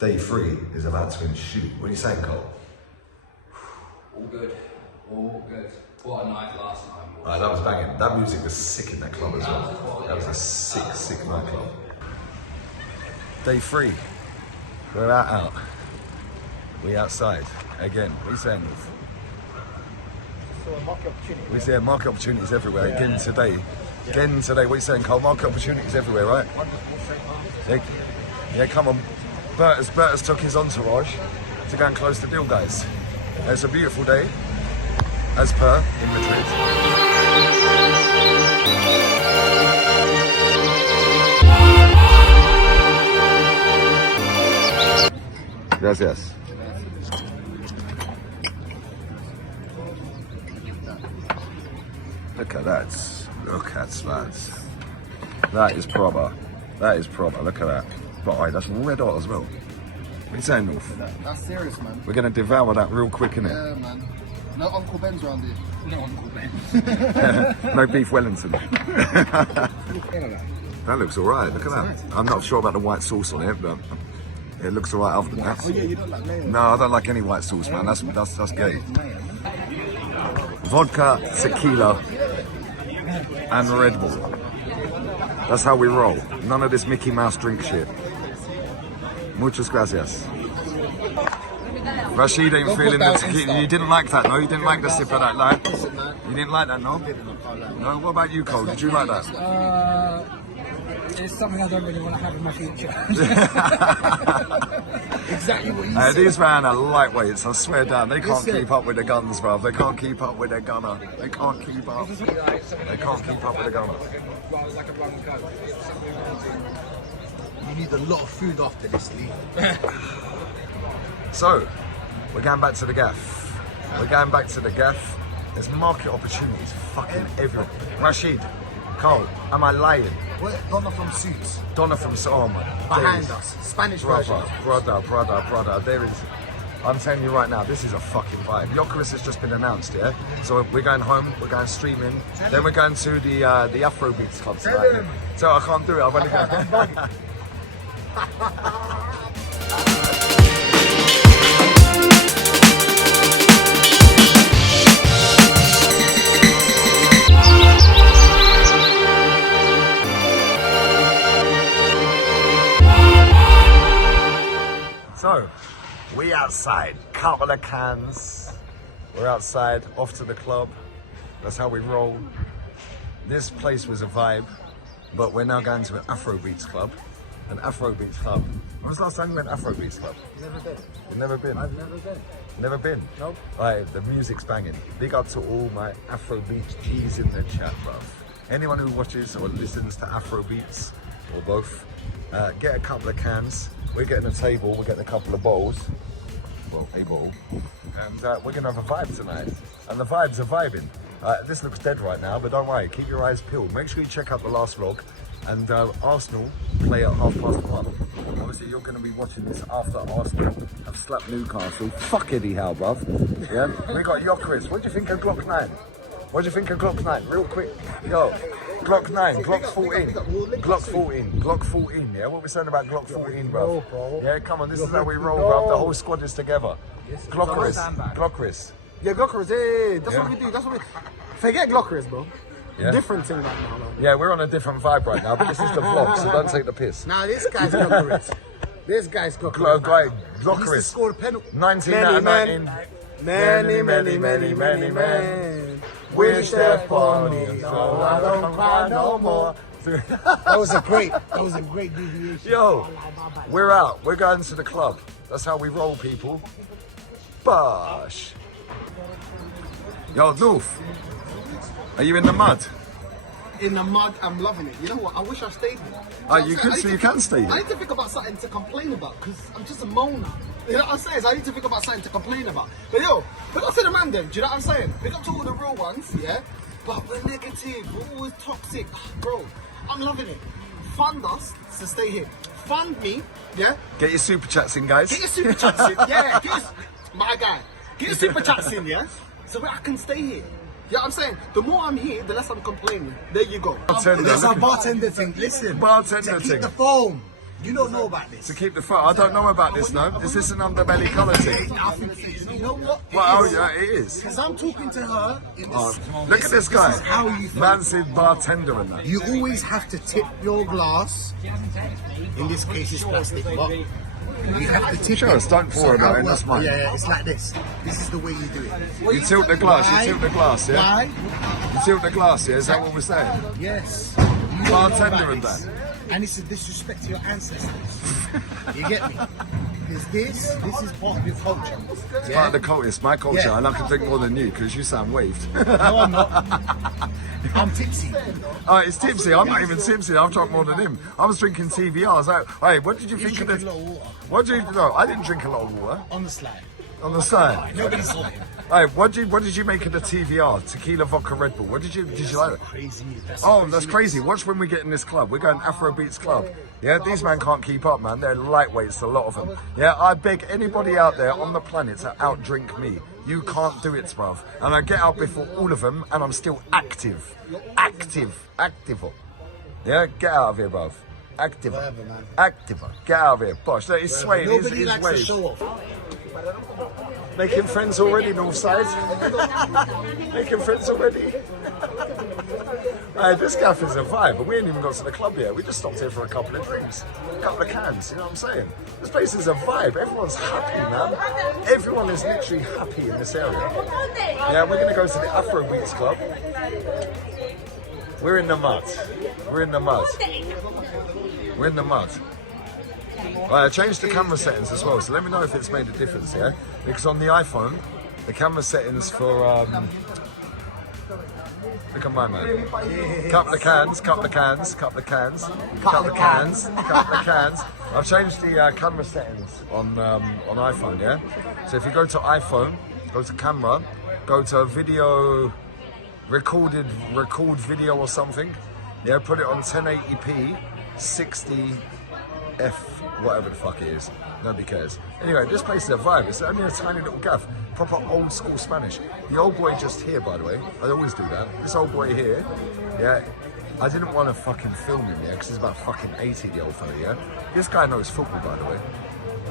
Day 3 is about to ensue. What are you saying, Cole? All good. All good. What a night last time. That was banging. That music was sick in that club as well. That was a sick, sick nightclub. Day 3. We're out. We outside. Again, what are you saying? We see market opportunities everywhere. Again today. What are you saying, Cole? Market opportunities everywhere, right? Yeah, come on. Bertus took his entourage to go and close the deal, guys. It's a beautiful day, as per in Madrid. Gracias. Look at that. Look at that. That is proper. That is proper. Look at that. But that's red hot as well. What are you saying, North? That's serious, man. We're going to devour that real quick, innit? Yeah, man. No Uncle Ben's around here. No Uncle Ben. No beef Wellington. That looks alright. Look at that. I'm not sure about the white sauce on it, but it looks alright other than that. Oh yeah, you don't like mayo? No, I don't like any white sauce, man. That's gay. Vodka, tequila, and Red Bull. That's how we roll. None of this Mickey Mouse drink shit. Muchas gracias. Rashid ain't feeling the tequila. You didn't like that, no? You didn't like the sip of that, like? You didn't like that, no? No? What about you, Cole? Did you like that? It's something I don't really want to have in my future. Exactly what you said. These man are lightweights, I swear down. They can't keep up with the guns, bro. They can't keep up with their gunner. They can't keep up. They can't keep up with the gunner. You need a lot of food after this, Lee. So, we're going back to the gaff. There's market opportunities fucking everywhere. Rashid, Cole, am I lying? Where? Donna from Suits. Donna from Behind us. Spanish version. Brother, there is. I'm telling you right now, this is a fucking vibe. Yokeris has just been announced, yeah? So we're going home, we're going streaming, then we're going to the Afrobeats club tonight. So I can't do it, I've only got... So, we outside, couple of cans. We're outside, off to the club. That's how we roll. This place was a vibe, but we're now going to an Afrobeats club. An Afrobeats club. When was the last time you went Afrobeats club? Never been. You've never been? I've never been. Never been? Nope. Right, the music's banging. Big up to all my Afrobeats G's in the chat, bruv. Anyone who watches or listens to Afrobeats, or both, get a couple of cans. We're getting a table, we're getting a couple of bowls. Well, a bowl. And we're going to have a vibe tonight. And the vibes are vibing. This looks dead right now, but don't worry, keep your eyes peeled. Make sure you check out the last vlog. And Arsenal play at 1:30. Obviously, you're going to be watching this after Arsenal have slapped Newcastle. Fuck Eddie Howe, bruv. Yeah? We got Yokeris. What do you think of Glock 9? What do you think of Glock 9? Real quick. Yo, Glock 9, Glock 14. Glock 14, Glock 14, yeah? What we saying about Glock 14, bruv? Yeah, come on, this is how we roll, bruv. The whole squad is together. Glockeris. Yeah, Glockers, hey, that's what we do, Forget Glockers, bro. Yeah. Different thing right now, man. Yeah, we're on a different vibe right now, but this is the vlog, so don't take the piss. Nah, this guy's Glockers. This guy's Glockers. Glockeris. He scored a penalty. 19 out of 19. Many. Wish that upon me, so I don't cry no more. That was a great deviation. Yo, we're out. We're going to the club. That's how we roll, people. Bosh. Yo, Doof. Are you in the mud? In the mud, I'm loving it. You know what? I wish I stayed here. You can stay here. I need to think about something to complain about because I'm just a moaner. You know what I'm saying? So I need to think about something to complain about. But yo, pick up to the man then. Do you know what I'm saying? Pick up to all the real ones, yeah? But we're negative. We're always toxic. Bro, I'm loving it. Fund us to stay here. Fund me, yeah? Get your super chats in, guys. Get your super chats in, yeah. My guy. Get your super chats in, yeah? So I can stay here. You know what I'm saying? The more I'm here, the less I'm complaining. There you go. Bartender. There's a bartender thing. Listen. Bartender to keep thing. the foam. You don't know about this. To keep the photo. I don't know about this, no. Is this an underbelly colour thing? I think it is. You know what? Well, oh yeah, it is. Because I'm talking to her in this. Oh, look at this guy. This is how you think. Fancy bartender and that. You always have to tip your glass. In this case, it's plastic, but you have to tip Sure, it. don't pour it out, and that's mine. Yeah, it's like this. This is the way you do it. You tilt the glass, Why? you tilt the glass, yeah? Why? You tilt the glass, yeah? Is that what we're saying? Yes. Bartender and that. And it's a disrespect to your ancestors. You get me? Because this is part of your culture. It's part of the culture, it's my culture, Yeah. and I can drink more than you because you sound waved. No, I'm not. I'm tipsy. Oh, it's tipsy. I'm not even tipsy. I've drunk more than him. I was drinking TVR. I was like, hey, what did you You think of drink this? a lot of water. What did you know? I didn't drink a lot of water On the slide. on the side. Nobody's lying. Hey, what did you make of the TVR? Tequila, vodka, Red Bull. Did you like it? Crazy. That's crazy. Watch when we get in this club. We're going Afrobeats Club. Yeah, these men can't keep up, man. They're lightweights, a lot of them. Yeah, I beg anybody out there on the planet to outdrink me. You can't do it, bruv. And I get out before all of them, and I'm still active. Active. Yeah, get out of here, bruv. Active. Whatever, man. Active. Get out of here. Bosh, look, he's swaying. Nobody He's likes to waved. show off. Making friends already, Northside. Making friends already. This gaff is a vibe, but we ain't even got to the club yet. We just stopped here for a couple of drinks, a couple of cans, you know what I'm saying? This place is a vibe. Everyone's happy, man. Everyone is literally happy in this area. Yeah, we're gonna go to the Afrobeats Club. We're in the mud. We're in the mud. We're in the mud. I changed the camera settings as well, so let me know if it's made a difference, yeah? Because on the iPhone, the camera settings for, look at my man. Couple of cans. I've changed the camera settings on iPhone, yeah? So if you go to iPhone, go to camera, go to video, record video or something, yeah? Put it on 1080p, 60 F, whatever the fuck it is. Nobody cares. Anyway, this place is a vibe. It's only a tiny little gaff. Proper old school Spanish. The old boy just here, by the way. I always do that. This old boy here, yeah. I didn't want to fucking film him, yeah, because he's about fucking 80, the old fella, yeah. This guy knows football, by the way.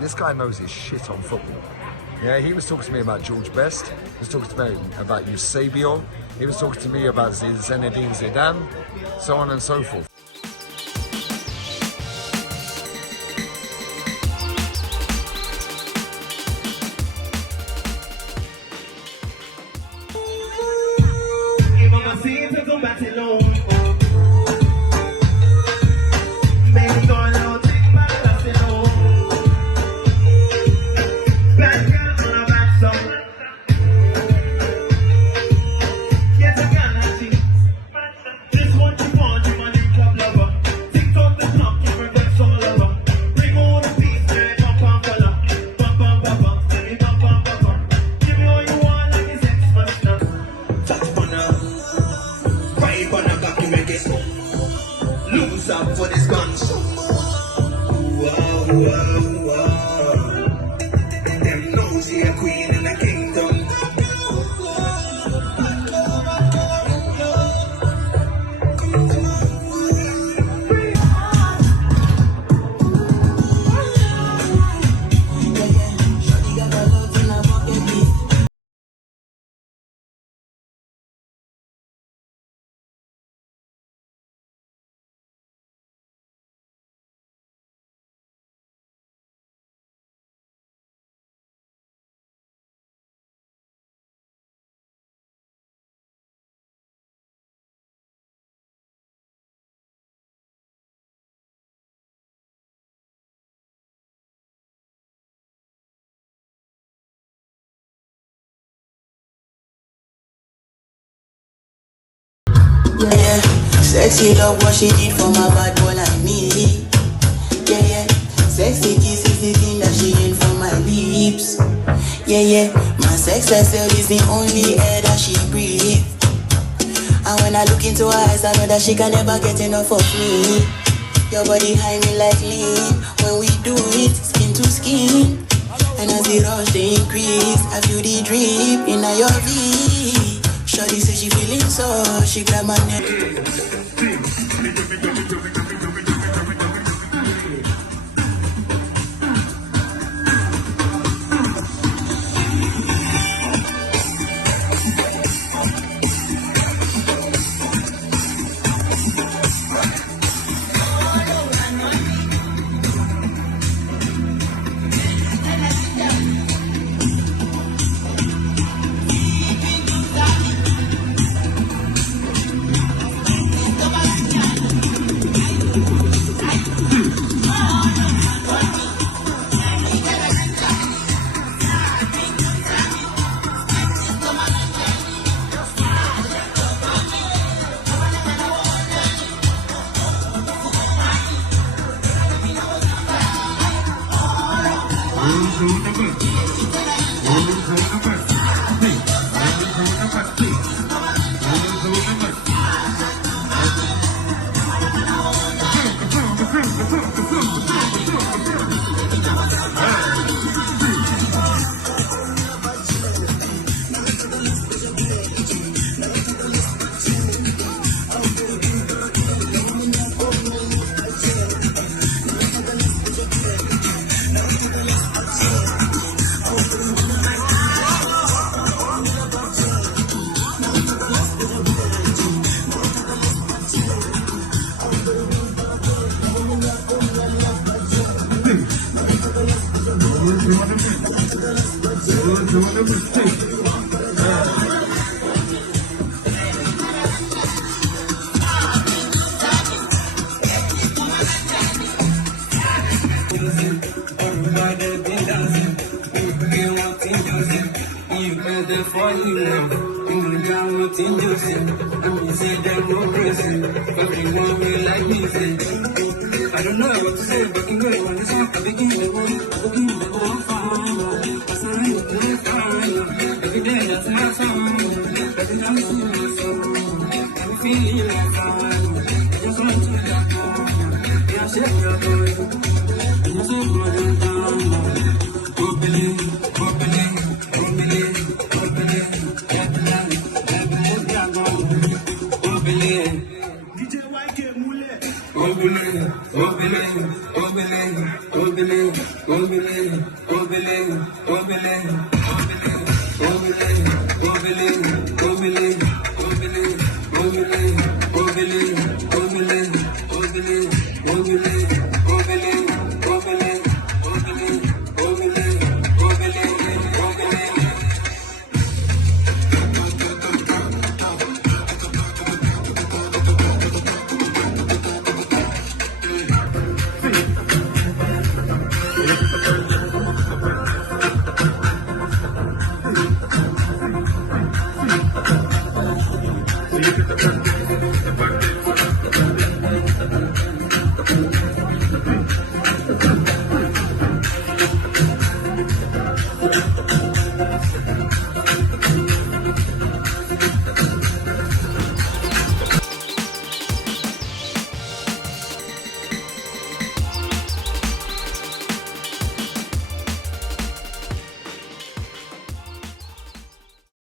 This guy knows his shit on football. Yeah, he was talking to me about George Best. He was talking to me about Eusebio. He was talking to me about Zinedine Zidane, so on and so forth. Lose up for this guns. Whoa, whoa, whoa. Them knows he a queen in the kingdom. Yeah, sexy love what she did for my bad boy like me. Yeah, sexy kiss is the thing that she ain't from my lips. Yeah, my sex herself is the only air that she breathes. And when I look into her eyes, I know that she can never get enough of me. Your body high me like lean. When we do it, skin to skin. And as the rush they increase, I feel the drip in your V. Shorty say she feeling so, she grab my neck. I don't know what to say, but I'm good when it's up. I begin to go, fine. Every day that's my song. Every time I see my song, I'm feeling like fine. I just want to let go. Yeah, shake your boy. I just want to let go. Opening. Obele.